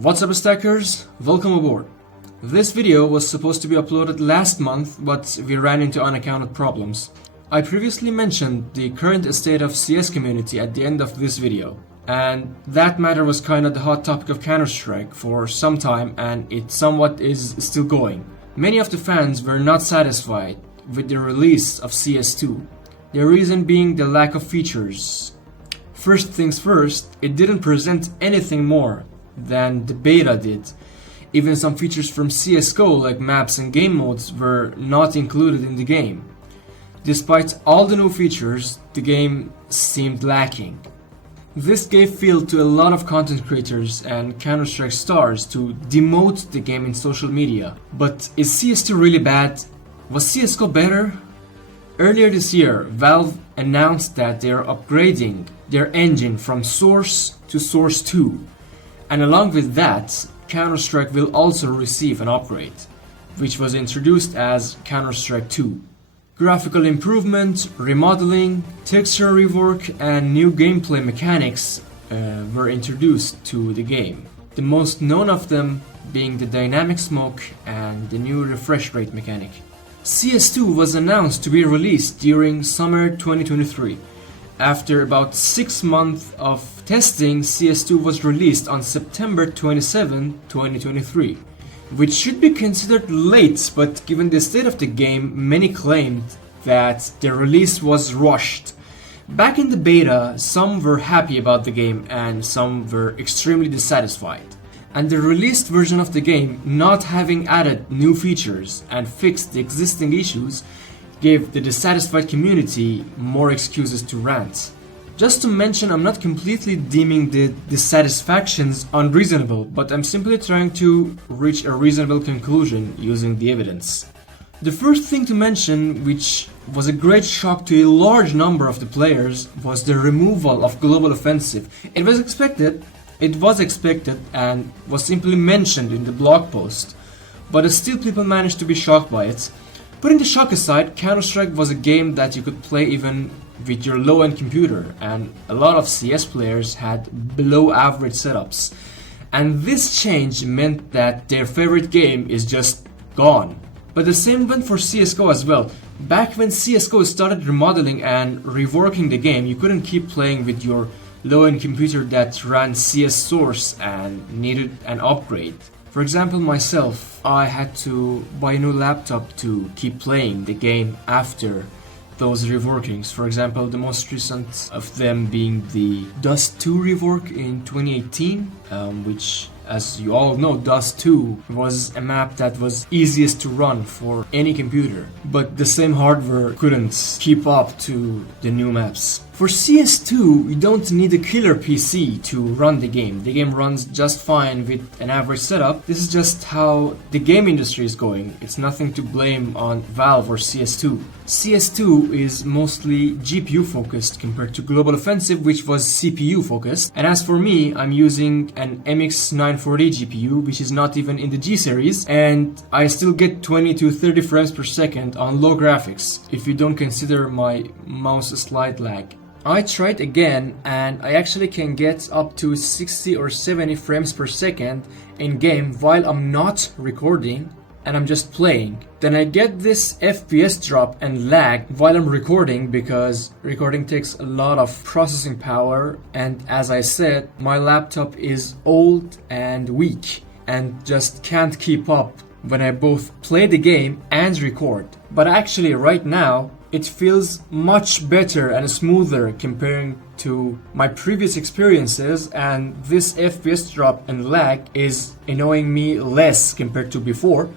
What's up, stackers? Welcome aboard. This video was supposed to be uploaded last month, but we ran into unaccounted problems. I previously mentioned the current state of CS community at the end of this video, and that matter was kinda the hot topic of Counter-Strike for some time, and it somewhat is still going. Many of the fans were not satisfied with the release of CS2, the reason being the lack of features. First things first, it didn't present anything more than the beta did. Even some features from CSGO like maps and game modes were not included in the game. Despite all the new features, the game seemed lacking. This gave feel to a lot of content creators and Counter-Strike stars to demote the game in social media. But is CS2 really bad? Was CSGO better? Earlier this year, Valve announced that they are upgrading their engine from Source to Source 2. And along with that, Counter-Strike will also receive an upgrade, which was introduced as Counter-Strike 2. Graphical improvement, remodeling, texture rework, and new gameplay mechanics were introduced to the game. The most known of them being the dynamic smoke and the new refresh rate mechanic. CS2 was announced to be released during summer 2023. After about 6 months of testing, CS2 was released on September 27, 2023, which should be considered late, but given the state of the game, many claimed that the release was rushed. Back in the beta, some were happy about the game and some were extremely dissatisfied. And the released version of the game, not having added new features and fixed the existing issues, gave the dissatisfied community more excuses to rant. Just to mention, I'm not completely deeming the dissatisfactions unreasonable, but I'm simply trying to reach a reasonable conclusion using the evidence. The first thing to mention, which was a great shock to a large number of the players, was the removal of global offensive. It was expected and was simply mentioned in the blog post, but still people managed to be shocked by it. Putting the shock aside, Counter-Strike was a game that you could play even with your low-end computer, and a lot of CS players had below-average setups. And this change meant that their favorite game is just gone. But the same went for CSGO as well. Back when CSGO started remodeling and reworking the game, you couldn't keep playing with your low-end computer that ran CS Source and needed an upgrade. For example, myself, I had to buy a new laptop to keep playing the game after those reworkings. For example, the most recent of them being the Dust 2 rework in 2018, which, as you all know, Dust 2 was a map that was easiest to run for any computer, but the same hardware couldn't keep up to the new maps. For CS2, you don't need a killer PC to run the game. The game runs just fine with an average setup. This is just how the game industry is going. It's nothing to blame on Valve or CS2. CS2 is mostly GPU focused compared to Global Offensive, which was CPU focused. And as for me, I'm using an MX 940 GPU, which is not even in the G series, and I still get 20 to 30 frames per second on low graphics, if you don't consider my mouse slide lag. I tried again and I actually can get up to 60 or 70 frames per second in game while I'm not recording and I'm just playing. Then I get this FPS drop and lag while I'm recording because recording takes a lot of processing power, and as I said, my laptop is old and weak and just can't keep up when I both play the game and record. But actually right now it feels much better and smoother comparing to my previous experiences, and this FPS drop and lag is annoying me less compared to before.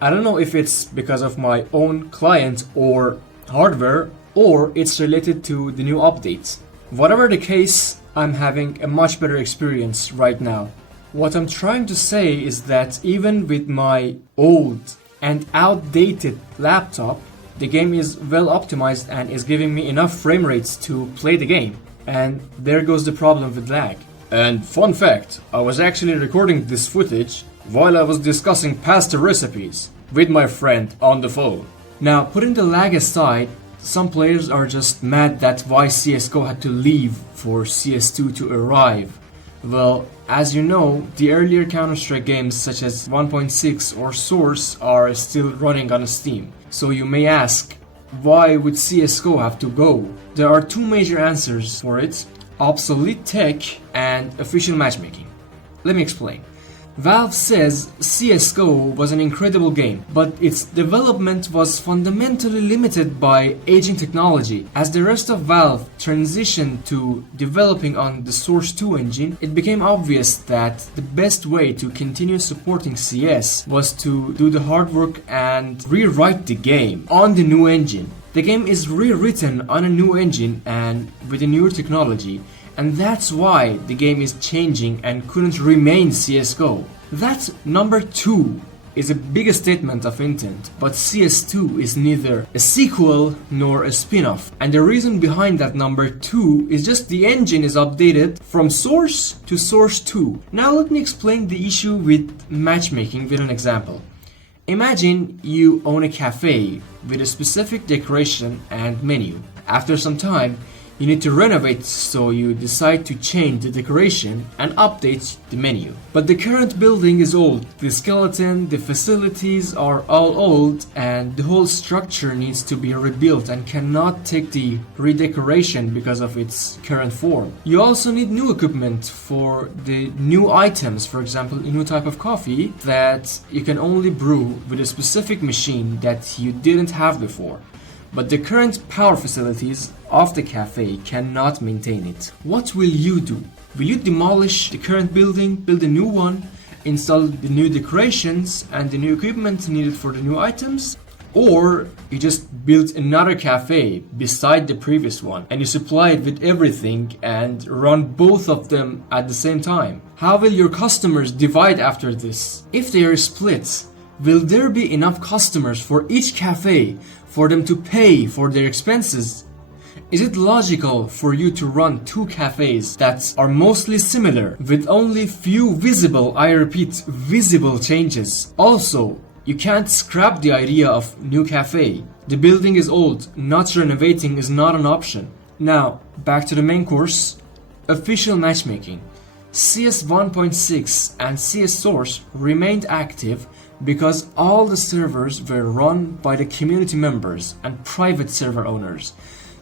I don't know if it's because of my own client or hardware, or it's related to the new updates. Whatever the case, I'm having a much better experience right now. What I'm trying to say is that even with my old and outdated laptop, the game is well optimized and is giving me enough frame rates to play the game. And there goes the problem with lag. And fun fact, I was actually recording this footage while I was discussing pasta recipes with my friend on the phone. Now, putting the lag aside, some players are just mad that why CSGO had to leave for CS2 to arrive. Well, as you know, the earlier Counter-Strike games such as 1.6 or Source are still running on Steam. So you may ask, why would CSGO have to go? There are two major answers for it: obsolete tech and official matchmaking. Let me explain. Valve says CSGO was an incredible game, but its development was fundamentally limited by aging technology. As the rest of Valve transitioned to developing on the Source 2 engine, it became obvious that the best way to continue supporting CS was to do the hard work and rewrite the game on the new engine. The game is rewritten on a new engine and with a newer technology, and that's why the game is changing and couldn't remain CSGO. That number 2 is a bigger statement of intent, but CS2 is neither a sequel nor a spin-off. And the reason behind that number 2 is just the engine is updated from Source to Source 2. Now let me explain the issue with matchmaking with an example. Imagine you own a cafe with a specific decoration and menu. After some time, you need to renovate, so you decide to change the decoration and update the menu. But the current building is old. The skeleton, the facilities are all old, and the whole structure needs to be rebuilt and cannot take the redecoration because of its current form. You also need new equipment for the new items, for example, a new type of coffee that you can only brew with a specific machine that you didn't have before. But the current power facilities of the cafe cannot maintain it. What will you do? Will you demolish the current building, build a new one, install the new decorations and the new equipment needed for the new items? Or you just build another cafe beside the previous one and you supply it with everything and run both of them at the same time? How will your customers divide after this? If they are split, will there be enough customers for each cafe for them to pay for their expenses? Is it logical for you to run two cafes that are mostly similar with only few visible, I repeat, visible changes? Also, you can't scrap the idea of new cafe. The building is old, not renovating is not an option. Now, back to the main course, official matchmaking. CS 1.6 and CS Source remained active because all the servers were run by the community members and private server owners.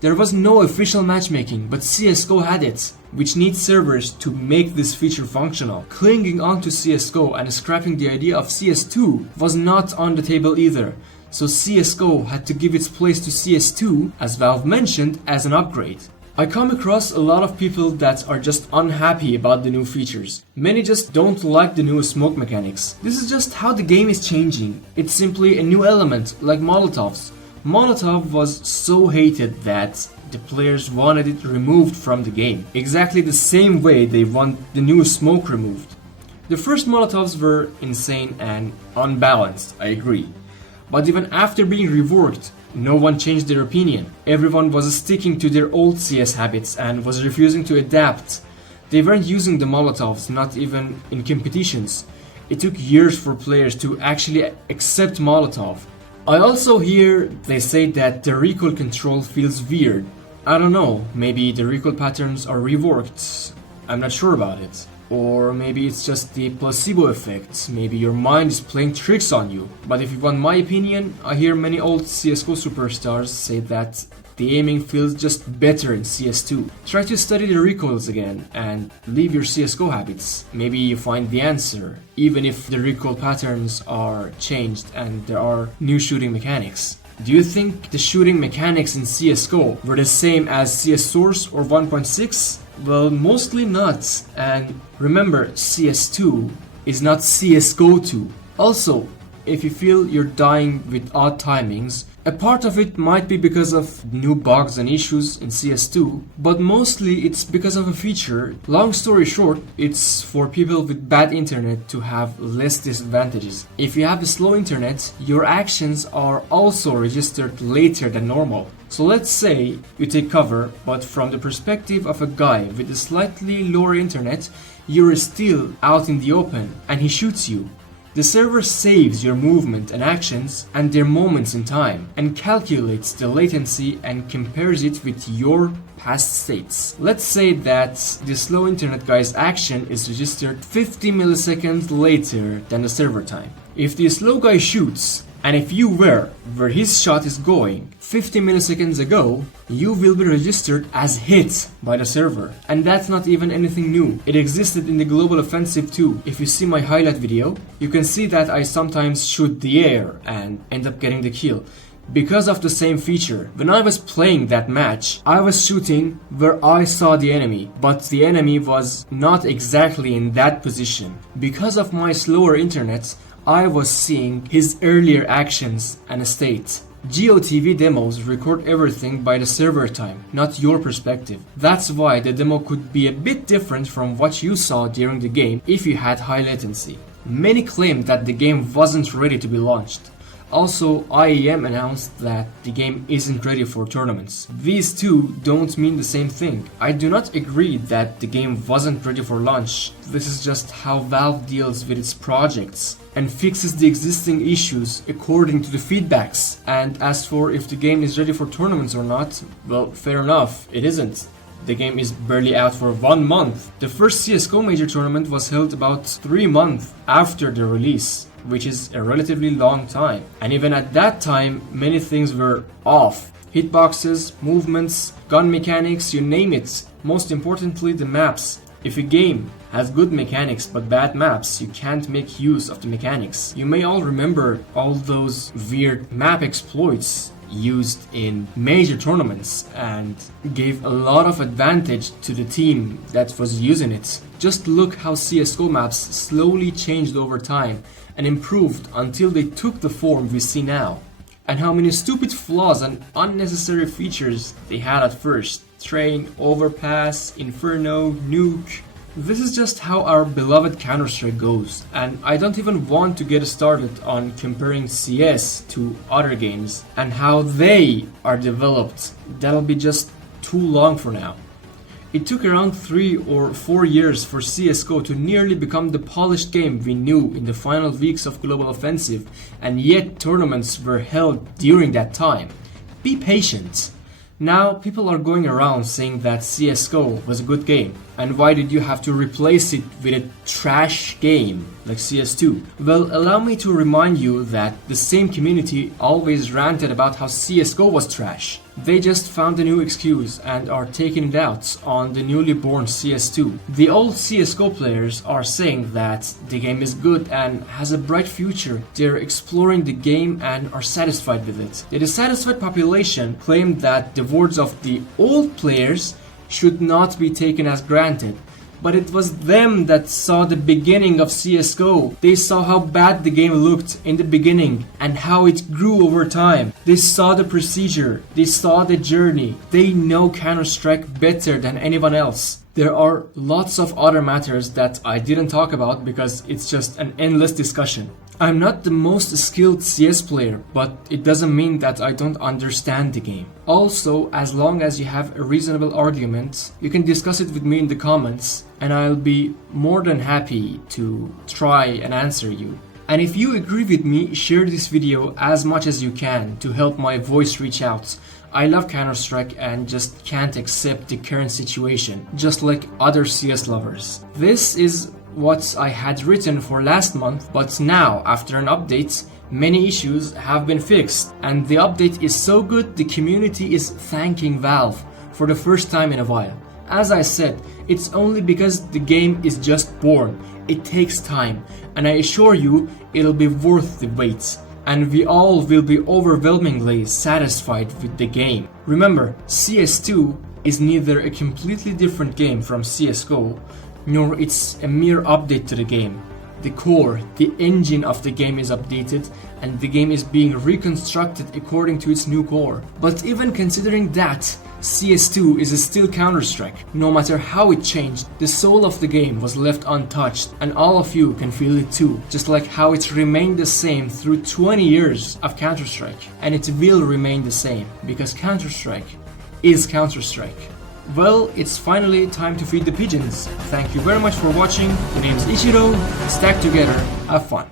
There was no official matchmaking, but CSGO had it, which needs servers to make this feature functional. Clinging onto CSGO and scrapping the idea of CS2 was not on the table either, so CSGO had to give its place to CS2, as Valve mentioned, as an upgrade. I come across a lot of people that are just unhappy about the new features. Many just don't like the new smoke mechanics. This is just how the game is changing. It's simply a new element, like Molotovs. Molotov was so hated that the players wanted it removed from the game. Exactly the same way they want the new smoke removed. The first Molotovs were insane and unbalanced, I agree. But even after being reworked, no one changed their opinion. Everyone was sticking to their old CS habits and was refusing to adapt. They weren't using the Molotovs, not even in competitions. It took years for players to actually accept Molotov. I also hear they say that the recoil control feels weird. I don't know, maybe the recoil patterns are reworked. I'm not sure about it. Or maybe it's just the placebo effect, maybe your mind is playing tricks on you. But if you want my opinion, I hear many old CSGO superstars say that the aiming feels just better in CS2. Try to study the recoils again and leave your CSGO habits. Maybe you find the answer, even if the recoil patterns are changed and there are new shooting mechanics. Do you think the shooting mechanics in CSGO were the same as CS Source or 1.6? Well, mostly not. And remember, CS2 is not CSGO 2. Also, if you feel you're dying with odd timings, a part of it might be because of new bugs and issues in CS2, but mostly it's because of a feature. Long story short, it's for people with bad internet to have less disadvantages. If you have a slow internet, your actions are also registered later than normal. So let's say you take cover, but from the perspective of a guy with a slightly lower internet, you're still out in the open and he shoots you. The server saves your movement and actions and their moments in time and calculates the latency and compares it with your past states. Let's say that the slow internet guy's action is registered 50 milliseconds later than the server time. If the slow guy shoots, and if you were where his shot is going 50 milliseconds ago, you will be registered as hit by the server. And that's not even anything new. It existed in the global offensive too. If you see my highlight video, you can see that I sometimes shoot the air and end up getting the kill. Because of the same feature. When I was playing that match, I was shooting where I saw the enemy, but the enemy was not exactly in that position. Because of my slower internet, I was seeing his earlier actions and state. GeoTV demos record everything by the server time, not your perspective. That's why the demo could be a bit different from what you saw during the game if you had high latency. Many claimed that the game wasn't ready to be launched. Also, IEM announced that the game isn't ready for tournaments. These two don't mean the same thing. I do not agree that the game wasn't ready for launch. This is just how Valve deals with its projects and fixes the existing issues according to the feedbacks. And as for if the game is ready for tournaments or not, well, fair enough, it isn't. The game is barely out for 1 month. The first CSGO major tournament was held about 3 months after the release, which is a relatively long time. And even at that time, many things were off. Hitboxes, movements, gun mechanics, you name it. Most importantly, the maps. If a game has good mechanics but bad maps, you can't make use of the mechanics. You may all remember all those weird map exploits used in major tournaments and gave a lot of advantage to the team that was using it. Just look how CSGO maps slowly changed over time and improved until they took the form we see now. And how many stupid flaws and unnecessary features they had at first. Train, overpass, inferno, nuke. This is just how our beloved Counter-Strike goes, and I don't even want to get started on comparing CS to other games and how they are developed. That'll be just too long for now. It took around 3 or 4 years for CSGO to nearly become the polished game we knew in the final weeks of Global Offensive, and yet tournaments were held during that time. Be patient. Now people are going around saying that CSGO was a good game, and why did you have to replace it with a trash game like CS2? Well, allow me to remind you that the same community always ranted about how CSGO was trash. They just found a new excuse and are taking it out on the newly born CS2. The old CSGO players are saying that the game is good and has a bright future. They're exploring the game and are satisfied with it. The dissatisfied population claimed that the words of the old players should not be taken as granted. But it was them that saw the beginning of CSGO. They saw how bad the game looked in the beginning and how it grew over time. They saw the procedure. They saw the journey. They know Counter-Strike better than anyone else. There are lots of other matters that I didn't talk about because it's just an endless discussion. I'm not the most skilled CS player, but it doesn't mean that I don't understand the game. Also, as long as you have a reasonable argument, you can discuss it with me in the comments, and I'll be more than happy to try and answer you. And if you agree with me, share this video as much as you can to help my voice reach out. I love Counter-Strike and just can't accept the current situation, just like other CS lovers. This is what I had written for last month, but now, after an update, many issues have been fixed, and the update is so good the community is thanking Valve for the first time in a while. As I said, it's only because the game is just born. It takes time, and I assure you it'll be worth the wait, and we all will be overwhelmingly satisfied with the game. Remember, CS2 is neither a completely different game from CSGO, nor it's a mere update to the game. The core, the engine of the game is updated, and the game is being reconstructed according to its new core. But even considering that, CS2 is still Counter-Strike. No matter how it changed, the soul of the game was left untouched, and all of you can feel it too, just like how it remained the same through 20 years of Counter-Strike. And it will remain the same, because Counter-Strike is Counter-Strike. Well, it's finally time to feed the pigeons. Thank you very much for watching. My name is Ichiro. Stak Together. Have fun.